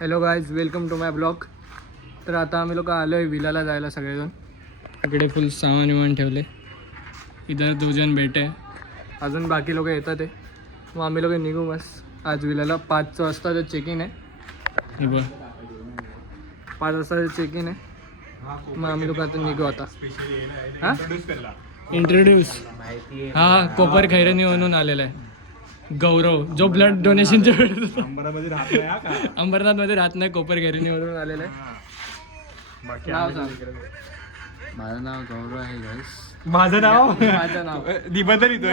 Hello guys, welcome to my blog. तर आता आम्ही लोक आलो आहे विलाला जायला सगळेजण. इकडे फुल सामान विमान ठेवले. इधर 2 जण भेटे, अजून बाकी लोक येतात आहे. मग आम्ही लोक निघू मस्त आज विलाला. 5 वाजता चेक इन आहे. बरं 5 वाजता चेक इन आहे. मग आम्ही लोक आता निघू. आता हां इंट्रोड्यूस हां कोपर खैरनी म्हणून आलेला आहे गौरव, जो ब्लड डोनेशनच्या वेळेस अंबरनाथमध्ये राहत नाही, कोपर खैरनी म्हणून आलेला आहे. माझं नाव गौरव आहे गाईस. माझं नाव निबंधन येतोय.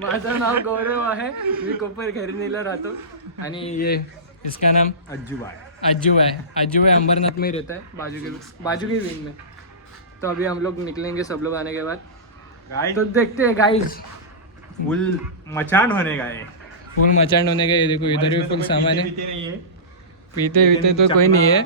माझं नाव गौरव आहे. मी कोपर खैरनीला राहतो. आणि ये इसका नाम अज्जू भाई. अज्जू है. अज्जू भाई अंबरनाथ में रहता है, बाजू के विंग में. तो अभी हम लोग निकलेंगे सब लोग आने के बाद. गाइस तो देखते हैं गाइस. फुल मचान होने का है. फुल मचान होने का. ये देखो इधर भी फुल सामान है. पीते नहीं है. पीते तो कोई नहीं है.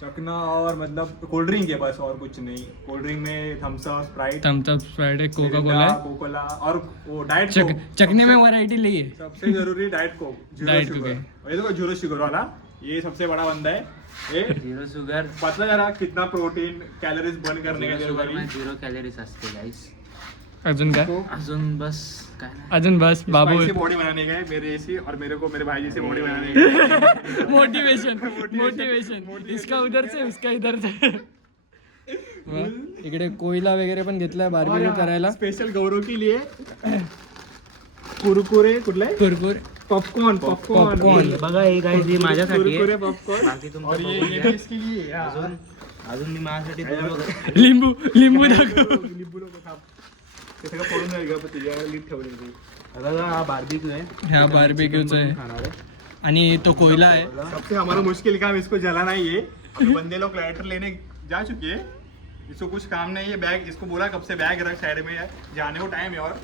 चकना और मतलब कोल्ड ड्रिंक है बस, और कुछ नहीं. कोल्ड ड्रिंक में Thums Up, Sprite, Thums Up, Sprite है, कोका कोला है. कोकोला और वो डाइट कोक. चकने में वैरायटी ली है. सबसे जरूरी डाइट कोक, डाइट जीरो कोक है. शुगर. ये देखो जीरो शुगर वाला, ये सबसे बड़ा बंदा है. ये जीरो शुगर पतला जरा कितना प्रोटीन कैलोरीज बर्न करने का शुगर में जरूरी. 0 कॅलरीज असते गाईस. अजून काय? अजून बस काय नाही. अजून बस बाबू. स्पाइसी बॉडी बनाने का है मेरे जैसी, और मेरे को मेरे भाई जैसी बॉडी बनाने का है. मोटिवेशन इसका उधर से उसका इधर से. इकडे कोयला वगैरे पण घेतलाय बार्बेक्यू करायला. स्पेशल गौरव के लिए कुरकुरे, कुठले कुरकुर पॉपकॉर्न. पॉपकॉर्न. बघा हे गाईस हे माझ्यासाठी कुरकुरे आहे. पॉपकॉर्न. बाकी तुमचं और बघून ये घ्या. इसके लिए अजून मी माझ्यासाठी दोन लिंबू दाखव. लिंबू नको खाप. ते सगळं पडून जाईल का, पण तुझ्या लीट ठेवले. बघा हा बार्बिक्यू आहे. ह्या बार्बेक्यूचं आहे. खाणार आहे. आणि तो कोयला आहे. सबसे हमारा मुश्किल काम इसको जलाना ही है. अभी बंदे लोग लाइटर लेने जा चुके हैं. इसको कुछ काम नहीं है. बैग इसको बोला कब से बैग रख साइड में, जाने को टाइम है. और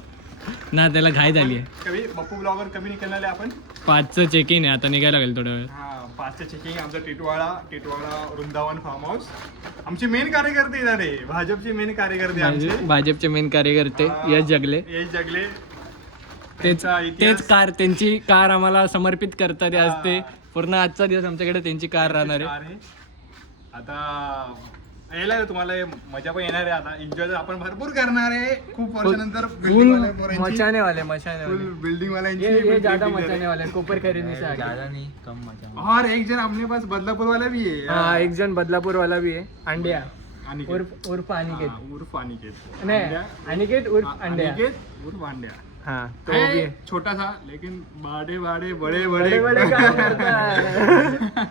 ना त्याला घाई झाली आहे. कभी बप्पू ब्लॉगर कभी निकलना आपण. 5चं चेक इन आहे, आता निघायला लागेल थोड्या वेळ. हा 5चे चेकिंग. आमचा टिटवाळा वृंदावन फार्म हाऊस. आमचे मेन कार्यकर्ते येणार आहे, भाजपचे मेन कार्यकर्ते आमचे. भाजपचे मेन कार्यकर्ते यश जगले. यश जगले. तेच कार, त्यांची कार आम्हाला समर्पित करतात आज. ते पूर्ण आजचा दिवस आमच्याकडे त्यांची कार राहणार आहे. आता यायला तुम्हाला मजा पण येणार आहे. आता एन्जॉय तर आपण भरपूर करणार आहे. खूप वर्षानंतर मचाने वाले बिल्डिंग वाला ये ज्यादा मचाने वाले कोपर खैरनी से आगे. ज्यादा नहीं कम मजा. और एक जन अपने पास बदलापुर वाला भी है. हाँ, एक जन बदलापूर वाला भी है. अंड्या अनिकेत. उर्फ अनिकेत. उर्फ अनिकेत. नहीं, अनिकेत उर्फ अंड्या. अनिकेत उर्फ अंड्या. हाँ तो वो भी है. छोटा सा लेकिन बड़े बड़े बड़े काम करता है.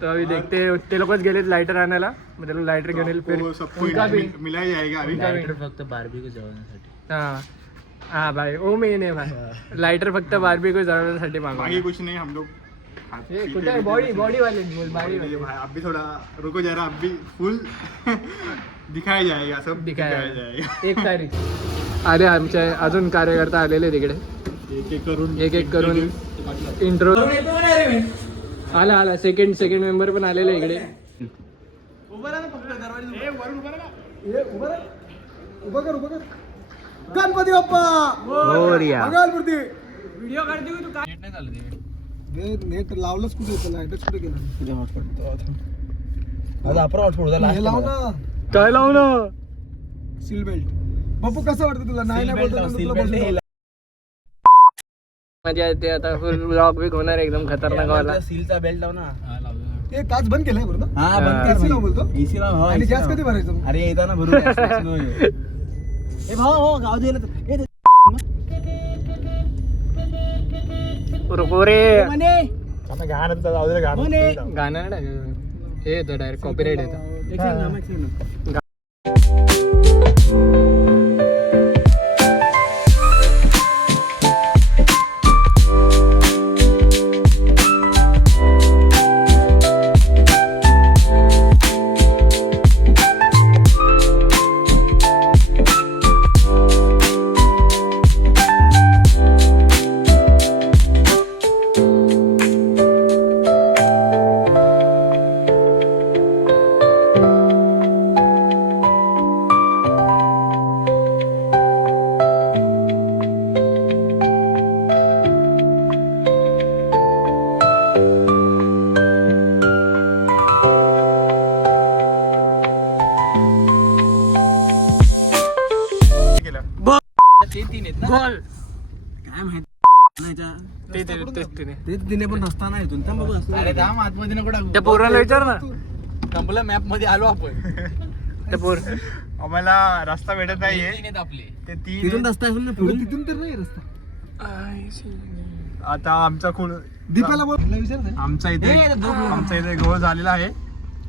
तो अभी देखते हैं. ते लोकच गेलेत लाइटर आणायला. मग त्याला लाइटर घेऊन येईल. फिर सबको उनका भी मिलाया जाएगा अभी. लायटर फक्त बार्बिक्यू जेवणासाठी. हाँ हाँ भाई वो मेन है भाई. लाइटर फक्त बार्बेक्यू जळवण्यासाठी बाकी मागवलं. कुछ नहीं. हम लोग ये कुठे आहे? बॉडी वाले बोल. बॉडी वाले. भाई अब भी थोड़ा रुको जरा. अब भी फुल दिखाया जाएगा, सब दिखाया जाएगा. 1 तारीख. अरे आमचे अजून कार्यकर्ता आलेले तिकडे. एक एक करून इंट्रो. आला सेकंड मेंबर पण आलेले इकडे. गणपती बाप्पा मोरया. मंगलमूर्ती. व्हिडिओ काढते तू काय नाही चालत. नेट लावलंच कुठे होतं, लाईटच कुठे गेलं. काय लावू ना. Seal belt. बाप्पू कसं वाटतं तुला? नाही बोलतो. मजा येते. आता फुल ब्लॉग बिग होणार एकदम खतरनाक वाला. सीलचा बेल्ट लाव ना. हे काच बंद केलाय बरोबर. हा बंद एसी लाव बोलतो. एसी लाव. आणि गॅस कधी भरायचं? अरे येताना भरू. ए भाऊ हो गाव दिलं तर रुको रे. गाणं गाणं हे येतं डायरेक्ट कॉपीराईट येतं. ते तिने पण रस्ता नाही इथून थांब बघू रस्ता. अरे थांब आतमध्ये नको टाकू. त्या पोराला विचार ना. संपला मॅप मध्ये आलो आपण. त्या पोर आम्हाला रस्ता भेटत नाहीये ते तिथून तीन. रस्ता आहे ना पुढून तिथून तर नाही रस्ता. आता आमचा खूण दीपाला बोल विचार आमचा इथे गोळ झालेला आहे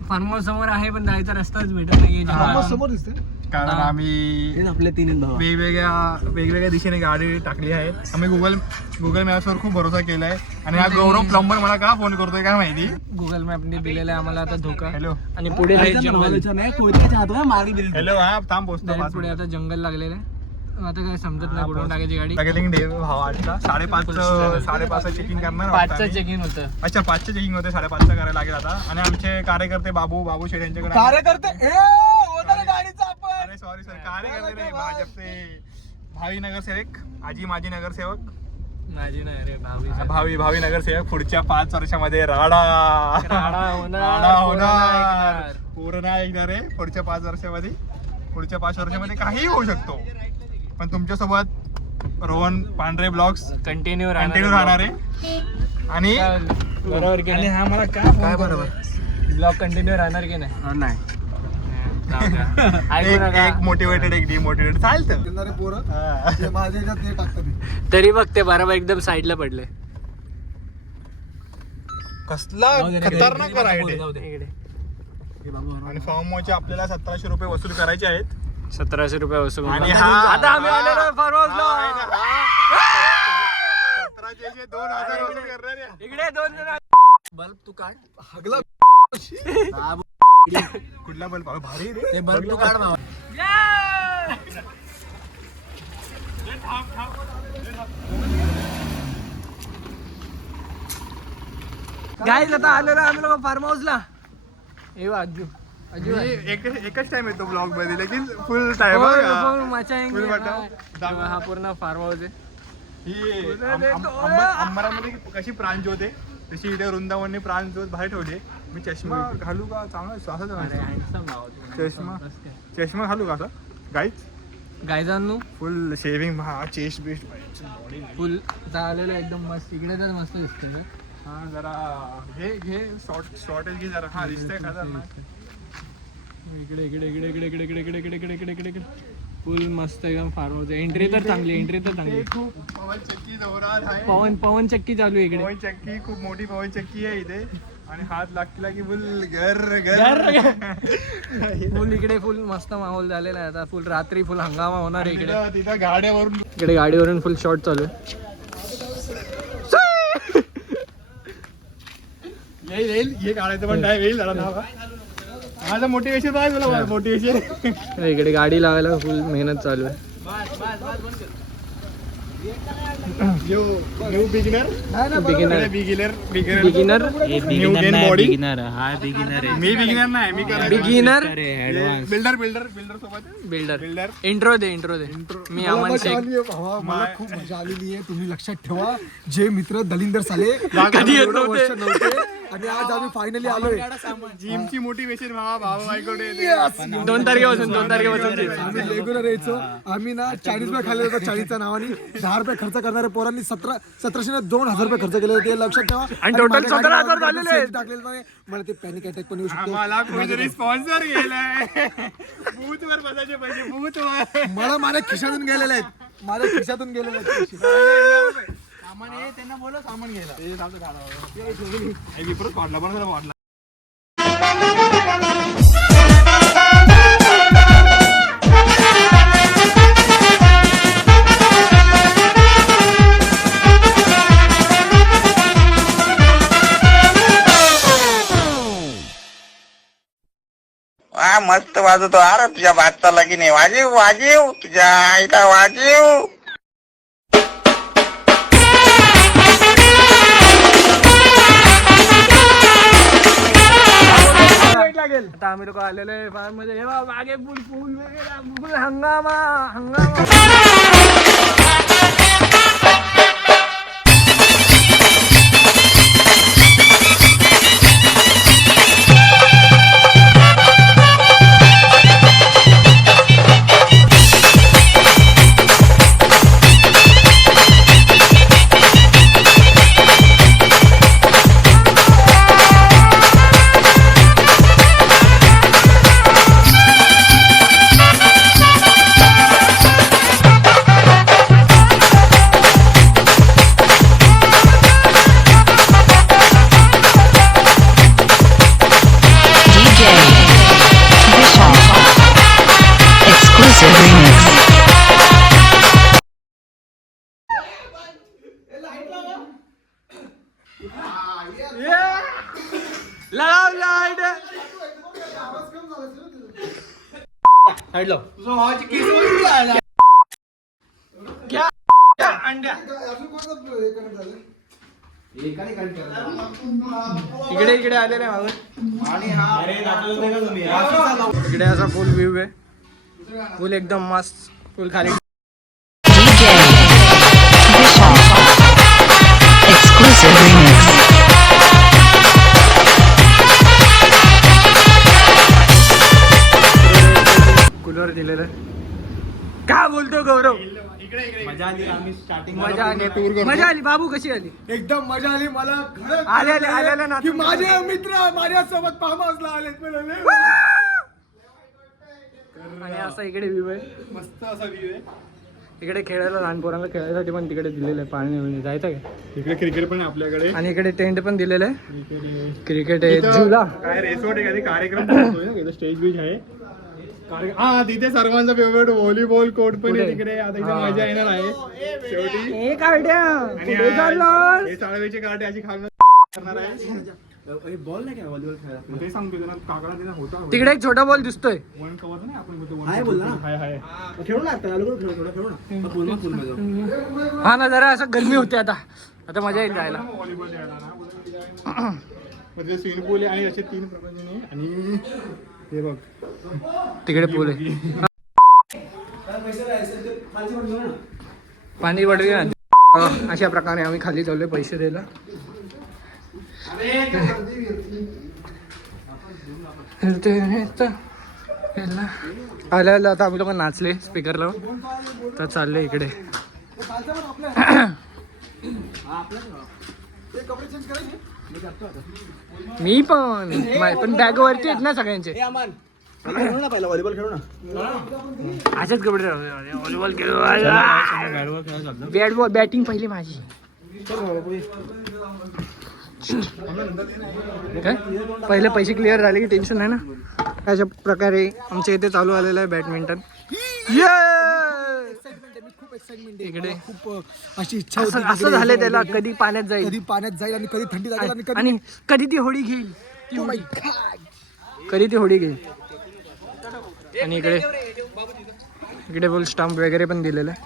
फार्म हाऊस समोर आहे पण जायचा रस्ताच भेटत नाही. समोर दिसतंय. कारण आम्ही आपले तीन भाव. वेगवेगळ्या दिशेने गाडी टाकली आहे. आम्ही गुगल मॅप्सवर खूप भरोसा केलाय आणि हा गौरव प्लंबर मला का फोन करतोय काय माहिती. गुगल मॅपने दिलेला आहे आम्हाला आता धोका. हॅलो आणि पुढे आहे जंगल. हॅलो हा थांब पोहोचतो Direct पुढे आता जंगल लागलेलं आहे. आता काय समजत नाही कुठून टाकायची गाडी. भाव आठला 5:30 चेकिंग करणार वाटतं 5चं आम्ही. चेकिंग होतं. अच्छा 5चे चेकिंग होते 5:30 करायला लागेल आता. आणि आमचे कार्यकर्ते बाबू शेठ यांच्याकडे कार्यकर्ते गाडीचा आपण. अरे सॉरी कार्यकर्ते नाही भाजपचे भावी नगरसेवक आजी माजी नगरसेवक माझी नाही रे भावी. भावी नगरसेवक पुढच्या 5 वर्षामध्ये राडा होणार. पूर्ण ऐकणार आहे पुढच्या 5 वर्षामध्ये. पुढच्या 5 वर्षामध्ये काहीही होऊ शकतो. पण तुमच्यासोबत रोहन पांढरे ब्लॉग्स कंटिन्यू राहणार आहे. आणि बरोबर की नाही. हा मला काय बरोबर ब्लॉग कंटिन्यू राहणार की नाही. नाही ऐकू नका. एक मोटिवेटेड एक डिमोटिवेटेड चालतं. पोरं ते माझ्या ह्याच्यात ते टाकतात. तरी बघ ते बरोबर एकदम साईडला पडले. कसला खतरनाक राईड आहे. इकडे बाबू आणि फॉर्म चे आपल्याला 1700 रुपये वसूल करायचे आहेत. 1700 रुपये वसूल. आणि आता आम्ही आलेलो फार्म हाऊसला. 17चे 2000 वसूल करणार आहे. इकडे 2 जण. बल्ब तू काढ हगला कुठला बल्ब भारी रे. ते बल्ब तू काढ भावा. गाईज आता आलेलो आम्ही लोक फार्म हाऊसला. ए आजू एकच टाइम येतो ब्लॉग मध्ये लेकिन फुल टाइम. हा पूर्ण फार्म हाऊस आहे. अंबरामध्ये कशी प्रांच होते तशी इथे वृंदावनने प्रांच बाहेर ठेवली. मी चष्मा घालू का चांगला असं चष्मा घालू का असं गाईच गायजांनो full shaving chest best full आलेलं एकदम मस्त. इकडे तर मस्त दिसतं ना. हा जरा घे शॉर्टेज घे जरा. हा दिसतंय खतरनाक. इकडे इकडे इकडे इकडे इकडे इकडे इकडे इकडे इकडे इकडे इकडे इकडे फुल मस्त एकदम फार्म हाऊस. एंट्री तर चांगली खूप पवन चक्की जोरात आहे. पवन चक्की चालू आहे इकडे. पवन चक्की खूप मोठी पवन चक्की आहे इथे. आणि हात लागला की फुल घर फुल इकडे फुल मस्त माहोल झालेला आहे. आता फुल रात्री फुल हंगामा होणार आहे इकडे. तिथं गाड्यावरून इकडे गाडीवरून फुल शॉट चालू आहे. येईल हे काढायचं पण टाइम येईल जरा थांबा. माझं मोटिवेशन आहे तुला मोटिवेशन. इकडे गाडी लावायला फुल मेहनत चालू आहे. New beginner beginner body. हा बिगिनर आहे. मी बिगिनर नाही मी बिगिनर बिल्डर सोबत बिल्डर. इंट्रो दे मी अमन शेख. मला खूप मजा आलेली आहे. तुम्ही लक्षात ठेवा जे मित्र दलिंदर साले कधी येत एवढं वर्ष नव्हते आणि आज आम्ही फायनली आलोय. जिमची मोटिवेशन भावा बायकोडे 2 तारखेपासून आम्ही रेग्युलर यायचो. आम्ही ना चायनीज बॅग खाल्ले होतं. चायनीजच्या नावाने 10 रुपये खर्च करणारे पोरांनी 1700 ने 2000 रुपये खर्च केले ते लक्षात ठेवा. आणि total 17,000 झालेले आहेत. टाकलेलं नाही. मला ते पॅनिक अटॅक पण येऊ शकतो. मला कोणीतरी स्पॉन्सर गेलाय. बूथवर बसायचे पैसे बूथवर. मला माझ्या खिशातून गेलेले आहेत. माझ्या खिशातून गेलेले आहेत. सामान आहे त्यांना बोला सामान घ्यायला. विप्रोच वाटला पण वाटला. मस्त वाजवतो. अरे तुझ्या भाताला की नाही वाजीव तुझ्या आईला वाजीव. आता आम्ही लोक आलेलो आहे फार्म मध्ये. मागे फुल हंगामा. लगाव लाईट. तुझं भावाची केस वगैरे आहे. अंड्या इकडे इकडे आलेले आहे मागून. इकडे असा फुल व्ह्यू आहे. फुल एकदम मस्त. फुल खाली Exclusive remix. कूलर दिलेलं आहे. काय बोलतो गौरव? मजा आली. आम्ही स्टार्टिंग मजा आली. बाबू कशी आली? एकदम मजा आली मला खरंच आलेले ना की माझे मित्र माझ्यासोबत फार्म हाऊसला आलेत म्हणाले. आणि असा इकडे व्ह्यू आहे. मस्त असा व्ह्यू आहे. इकडे खेळायला लहान पोरांना खेळायसाठी पण तिकडे दिलेलं आहे. पाणी बिणी जायचं काय. इकडे क्रिकेट पण आहे आपल्याकडे. आणि इकडे टेंट पण दिलेलं आहे. क्रिकेट आहे. झुला काय रेसोर्ट आहे. कार्यक्रम होतोय ना. इथं स्टेज बीज आहे. हा तिथे सर्वांचा फेवरेट व्हॉलीबॉल कोर्ट पण आहे तिकडे. आता इथे मजा येणार आहे शेवटी. एक आयडिया. आणि कुठे चाललास? हे चाळवेचे काटे अशी खाणं करणार आहे. बॉल नाही काय व्हॉलीबॉल खेळायला ते सांगतो ना. काकडा तिथे होता तिकडे एक छोटा बॉल दिसतोय. वन कवर नाही आपण बोलतो. हाय बोल ना. हाय खेळू ना. हा ना जरा असं गरमी होते आता मजा येईल जायला. व्हॉलीबॉल खेळायला ना. म्हणजे स्विमिंग पूल आहे आणि असे 3 प्रकारचे. आणि हे बघ तिकडे पूल आहे. पाणी पडली ना. अशा प्रकारे आम्ही खाली चाललोय पैसे द्यायला. आल्या आता आम्ही लोक नाचले स्पीकर लावून. तर चालले इकडे. मी पण बॅग वरती आहेत ना सगळ्यांचे. व्हॉलीबॉल खेळू ना. अशाच कपडे व्हॉलीबॉल खेळू. बॅटिंग पहिली माझी. काय पहिले पैसे क्लिअर झाले की टेन्शन नाही ना. अशा प्रकारे आमच्या इथे चालू आलेलं आहे बॅडमिंटन. इकडे खूप अशी इच्छा असं झालं त्याला कधी पाण्यात जाईल, कधी पाण्यात जाईल आणि कधी थंडी लागेल आणि कधी आणि कधी ती होडी घेईल. कधी ती होडी घेईल. आणि इकडे फुल स्टंप वगैरे पण दिलेलं आहे.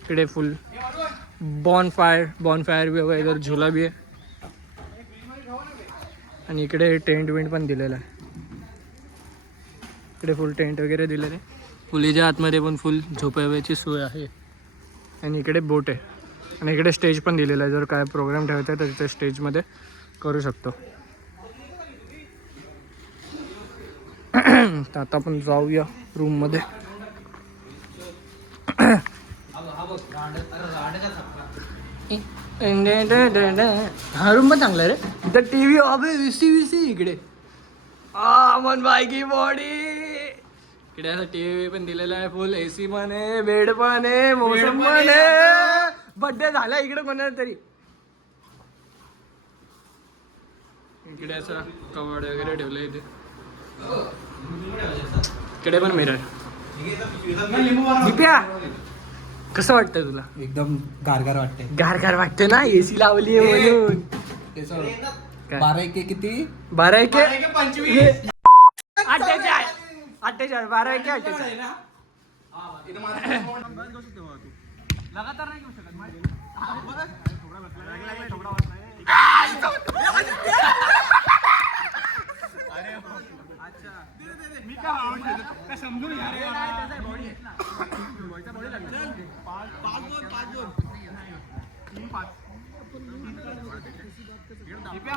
इकडे फुल बॉनफायर वगैरे झुला बी आहे. आणि इकडे टेंट वेंट पण दिलेलं आहे. इकडे फुल टेंट वगैरे दिलेलं आहे. फुलीच्या आतमध्ये पण फुल झोपायची सोय आहे. आणि इकडे बोट आहे. आणि इकडे स्टेज पण दिलेला आहे. जर काय प्रोग्राम ठेवायचा आहे तर तिथे स्टेजमध्ये करू शकतो. तर आता आपण जाऊया रूममध्ये. हा रूम पण चांगला रे. इथं टी व्ही अबे विसी इकडे. मन बायकी बॉडी. इकडे असं टी व्ही पण दिलेला आहे. फुल AC पण आहे. बेड पण आहे. मोसम पण आहे. बड्डे झाला इकडे कोणाला तरी. इकडे असं कवड वगैरे ठेवलं इथे. इकडे पण मिरर. दिप्या कसं वाटतं तुला? एकदम गारगार वाटते. गार वाटतं ना. AC लावली आहे म्हणून. 12 किती 12 48 12 48. लगातार नाही घेऊ शकत. मी काय समजून घ्या रे.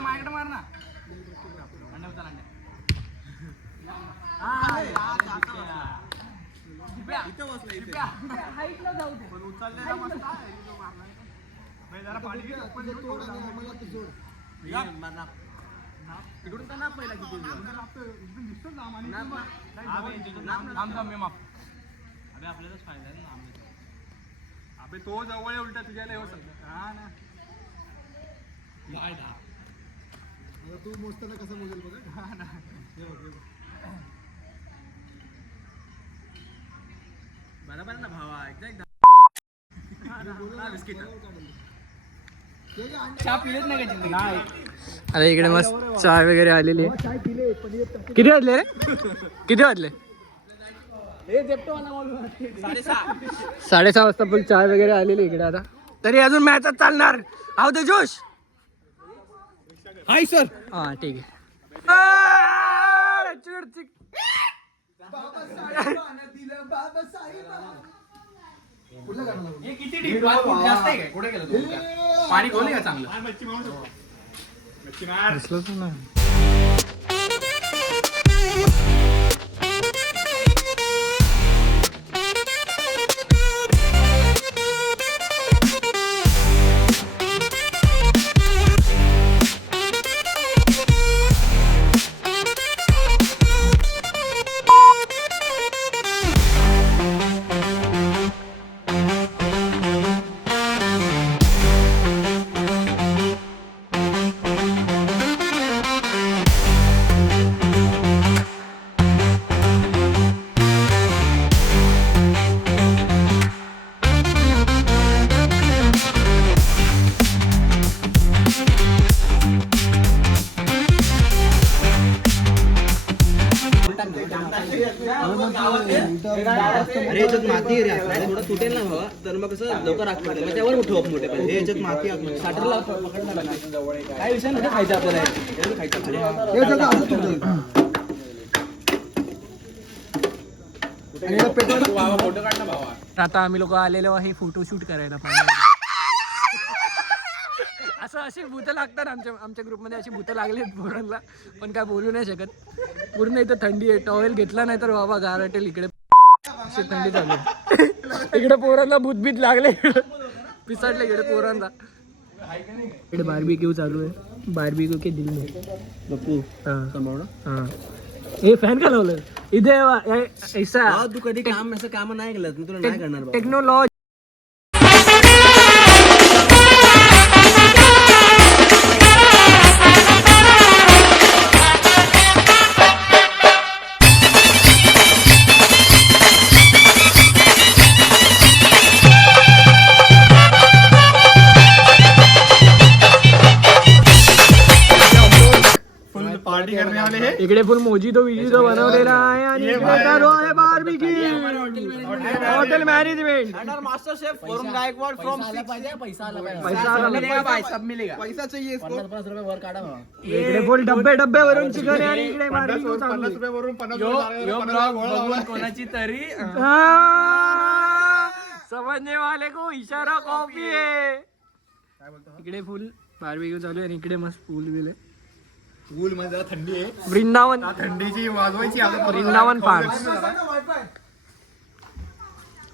माझ्याकडे मार ना. अबे तो जवळ उलटा तुझ्याला येऊ शकतो. हा ना. तू मोजताना कसं मोजेल बघा. बरोबर ना भावा. एकदा बिस्किट अरे इकडे मस्त चाय वगैरे आलेली आहे. किती वाजले रे? किती वाजले? 6:30 वाजता पण चाय वगैरे आलेली इकडे. आता तरी अजून मॅच चालणार. हाव द जोश. Hi sir. हा ठीक आहे. पाणी खोले का चांगलं मच्छी मार. दिसलंच नाही. अरे याच्यात माती आहे रे, आपल्याला थोडं तुटेल ना भावा, तर मग कसं लवकर आग पडते. मग त्यावर उठव मोठे पण हे याच्यात माती आतमध्ये. स्टार्टरला पकडला ना काय विषय नाही, खायचं आपल्याला हे खायचं. हे जगा असं तुटलं. आणि याला पेट्रोल आता आम्ही लोक आलेलो आहे फोटोशूट करायला पाहिजे. असं अशी भूतं लागतात आमच्या ग्रुपमध्ये. अशी भूतं लागली आहेत पोरांना, पण काय बोलू नाही शकत. पूर्ण इथं थंडी आहे. टॉवेल घेतला नाही तर बाबा गार वाटेल. इकडे अशी थंडी चालू आहे. इकडे पोरांना भूतभीत लागले. पिसाडले इकडे पोरांना. इकडे बार्बीक्यू चालू आहे. बार्बीक्यू के दिल में बप्पू हां. हे फॅन का लावलं इथे? ऐसा तू कधी काम असं काम नाही केलं, मी तुला नाही करणार बाबा. टेक्नॉलॉजी. पार्टी करने वाले हैं. इकडे फुल मोजितो विजितो बनवलेला आहे आणि इकडे चालू आहे barbecue. Hotel management. Master chef Varun Gaikwad from पैसा आला पैसा चाहिए इसको. 50 रुपये वर काढा भावा. इकडे फुल डब्यावरून चिकन आहे आणि इकडे बार्बीक्यू चालू 50 आहे. रुपयावरून 50 कोणाची तरी समजने वाले को इशारा कॉपी आहे. इकडे फुल बार्बीक्यू चालू आहे आणि इकडे मस्त पूल बिल आहे. पूल मध्ये जरा थंडी आहे. वृंदावन. थंडीची वाजवायची वृंदावन फार्म्स.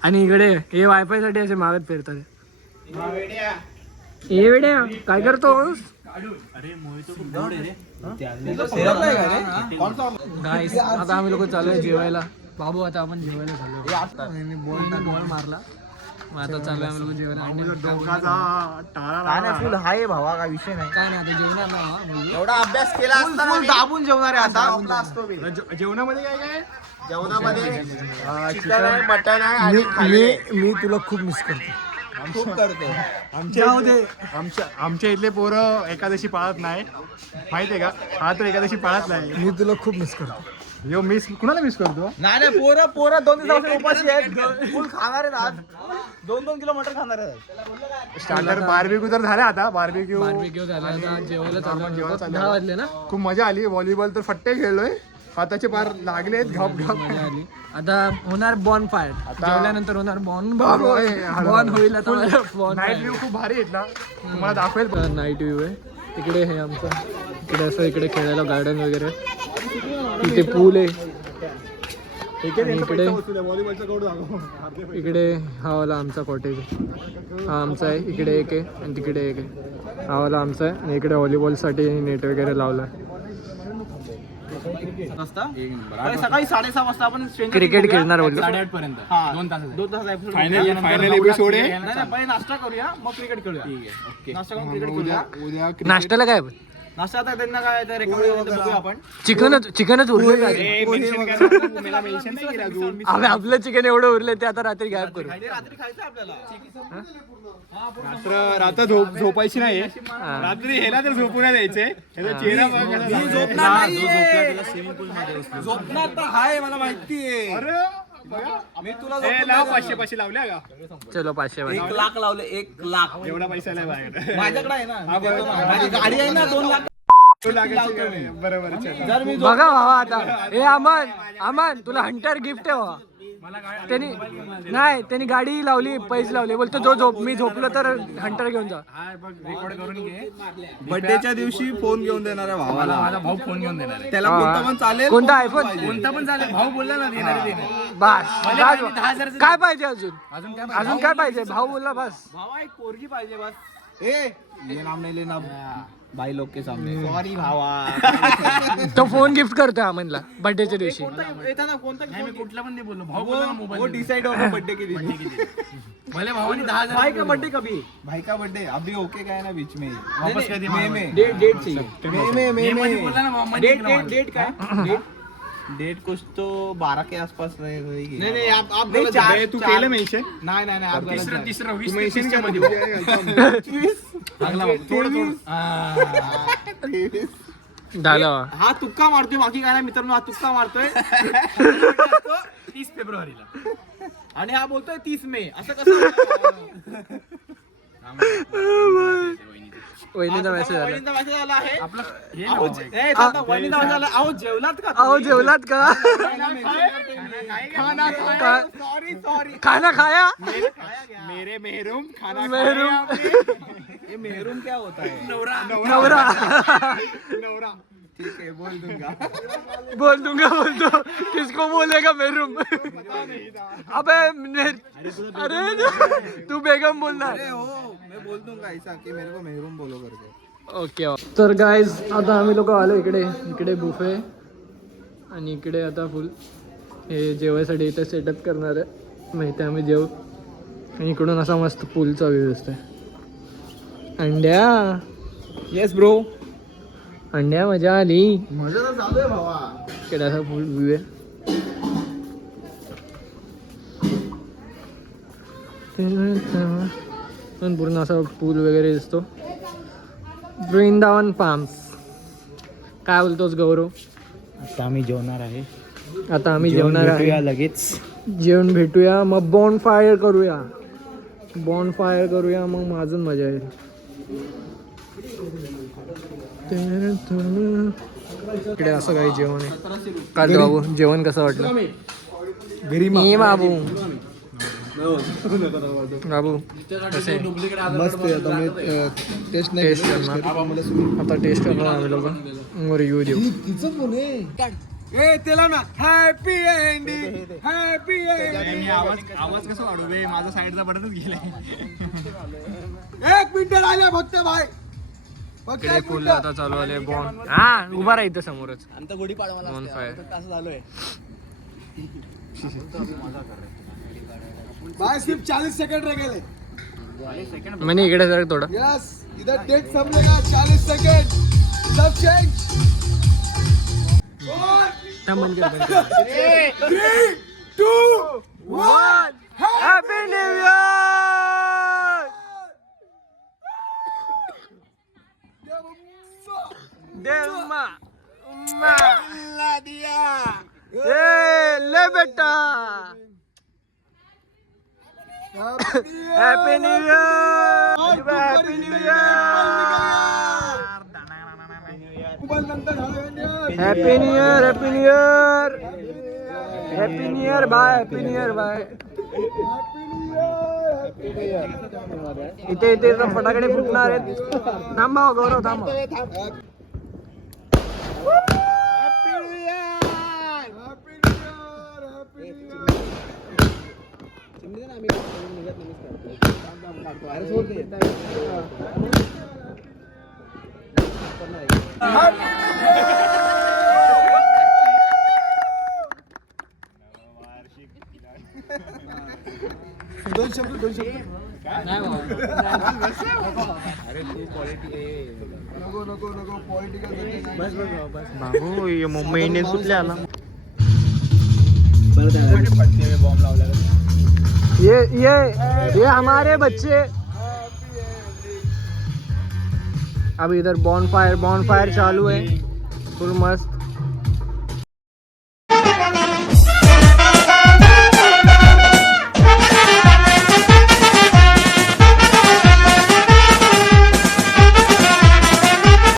आणि इकडे हे वायफाय साठी असे मागत फिरतात. हे वेड्या काय करतोस? गाईस आता आम्ही लोक चालू आहे जेवायला. बाबू आता आपण जेवायला चालू. मी बॉल मारला. मग आता चालू आहे आम्ही लोक जेवायला. आणि डोकाचा टाळा फुल हाय भावा, काय विषय नाही. काय नाही आता जेवणार ना. एवढा अभ्यास केला असता दाबून जेवणार आहे आता असतो. जेवणामध्ये काय काय जेवणामध्ये चिकन आहे, मटन आहे आणि मी तुला खूप मिस करतो. खूप करतो. आमच्या इथले पोरं एकादशी पाळत नाही, माहितीये का? हा तर एकादशी पाळत नाही. मी तुला खूप मिस करतो. यो मिस कुणाला मिस करतो? नाही पोरं 2 दिवसापासून उपाशी आहेत. फुल खाणार आहेत आज. 2 किलो मटन खाणार आहेत. स्टार्टर बार्बीक्यू तर झाला. आता बार्बीक्यू झाला. आता जेवायला चालू जेवायला चालू. 10 वाजले ना. खूप मजा आली. व्हॉलीबॉल तर फट्टे खेळलोय. हाताचे पार लागलेत घप घप. मजा आली. आता होणार बॉन फायर. जेवल्यानंतर होणार बॉन हळू. होईल. आता नाईट व्ह्यू खूप भारी आहेत ना, तुम्हाला दाखवेल. नाईट व्ह्यू आहे. इकडे हे आमचं इकडे असं इकडे खेळायला गार्डन वगैरे. इथे पूल आहे. आणि इकडे हा वाला आमचा कॉटेज आहे. हा आमचा आहे. इकडे एक आहे आणि तिकडे एक आहे. हा वाला आमचा आहे. आणि इकडे व्हॉलीबॉलसाठी नेट वगैरे लावला आहे. सकाळी 6:30 वाजता आपण क्रिकेट खेळणार बोललो. 8:30 पर्यंत 2 तास फायनल एपिसोड आहे. पहिले नाश्ता करूया, मग क्रिकेट खेळूया. नाश्ता करून क्रिकेट खेळूया. उद्या नाश्त्याला काय नाश्ता आता त्यांना काय रेकमेंड बघूया आपण. चिकनच उरले का ते? मला मेन्शन नाही केलं अजून. आपलं चिकन एवढं उरले ते आता रात्री गायब करू. रात्री खायचं आपल्याला. रात्र झोपायची नाही रात्री ह्याला तर झोपू नाही द्यायचे ह्याचा चेहरा झोपणार तर हाय मला माहितीये. मी तुला लाव 500 लावल्या का चलो 500 वाले. 1 लाख लावले 1 लाख. एवढा पैसा नाही बाहेर माझ्याकडे आहे ना, मी देतो ना. माझी गाडी आहे ना 2 लाख. बरोबर जर मी बघा भावा आता हे अमन तुला हंटर गिफ्ट आहे भावा. त्यांनी गाडी लावली पैसे लावले बोलतो मी झोपलो तर हंटर घेऊन जा. बर्थडेच्या दिवशी फोन घेऊन देणार आहे भावाला. माझा भाऊ फोन घेऊन देणार आहे त्याला कोणता पण चालेल. कोणता आयफोन कोणता पण चालेल भाऊ बोलला ना देणार बस काय पाहिजे अजून काय पाहिजे भाऊ बोलला बस. भावा एक पोरगी पाहिजे बस. ये नाम नाही लेना भाई लोक के सामने. सॉरी भावा. तो फोन गिफ्ट करतोय अमनला बर्थडेच्या दिवशी. येताना कोणता मी कुठला पण नाही बोललो भाऊ बोलला ना वो मोबाईल डिसाइड होगा बर्थडे के दिन. भले भावानी 10,000 भाई का बर्थडे कभी. भाई का बर्थडे अभी ओके का है ना बीच में. वापस कर दिया मई में डेट चाहिए. मई में बोलला ना भाऊ डेट काय डेट कुछ तो 12 के आसपास रहेगी. नहीं आप गलत है. तू केलं मेन्शन नाही आप गलत है. तिसरं 20 च्या मध्ये झालं हा तुक्का मारतोय बाकी काय नाही मित्रांनो. हा तुक्का मारतोय 30 फेब्रुवारीला आणि हा बोलतोय 30 मे. असं कसं. वहिनीचा मेसेज आला. वहिनीचा मेसेज आला आहे. आपलं हे अहो, ए, थांबा, वहिनीचा मेसेज आला. अहो जेवलात का अहो जेवलात का सॉरी खाना खाया मेरे मेहरूम खाना मेहरूम ये मेहरूम क्या होता है. नवरा नवरा ठीक है बोल दूंगा. बोल दूंगा किसको बोलेगा मेहरूम. अबे अरे तू बेगम बोलणार. अरे हो मैं बोल दूंगा ऐसा कि मेरे को मेहरूम बोलो करके. ओके तर गाईज आता आम्ही लोक आलो इकडे बुफे आणि इकडे आता फुल हे जेवायसाठी इथे सेटअप करणार आहे. माहिती आम्ही जेवू आणि इकडून असा मस्त पूलचा व्ह्यू दिसतोय. अंड्या येस ब्रो. अंड्या मजा आली. मजा तर चालू आहे भावा. इकडे असा फुल व्ह्यू आहे. पण पूर्ण असा पूल वगैरे दिसतो. वृंदावन फार्म्स. काय बोलतोस गौरव. आता आम्ही जेवणार आहे. आता आम्ही जेवणार आहे. लगेच जेवण भेटूया मग बॉन फायर करूया मग अजून मजा येईल. इकडे असं काही जेवण आहे. काय बाबू जेवण कसं वाटलं. ए बाबू कसे मस्त आहे. आता मी टेस्ट नाही टेस्ट करणार. आता टेस्ट करणार आम्ही लोक रिव्ह्यू देऊ. तिचं फोन आहे. त्याला ना हॅपी एंडिंग हॅपी एंडिंग. मी आवाज कसं वाढू बे माझा साईडचा बटनच गेलाय. 1 मिनिट राहिल्या फक्त भाई. फक्त इकडे 1 फुल मिनिट. आता चालू आले बॉन. हा उभा राहा इथं समोरच. आमचा गुढी पाडवाला बॉन फायर. असं झालो आहे. भाई सिर्फ 40 सेकंड रह गेले. म्हणजे इकडे जरा थोडं. यस इधर डेट संपलेगा. 40 सेकंड सब चेंज. बंद कर 3 2 1 हॅपी न्यू इयर. देवा ले बेटा happy new year. Happy new year. Happy new year. Happy new year. Happy new year bye. Happy new year bye. इथे फटाकडे फुटणार आहेत. थांबा गौरव थांबा. दोन शब्द नाही अरे तू क्वालिटी आहे. नको नको नको पॉलिटिकल बाबू ये मुंबई इंडियन्स कुठले आला बॉम्ब लावला ये हमारे बच्चे अब इधर बॉन फायर चालू है फुल मस्त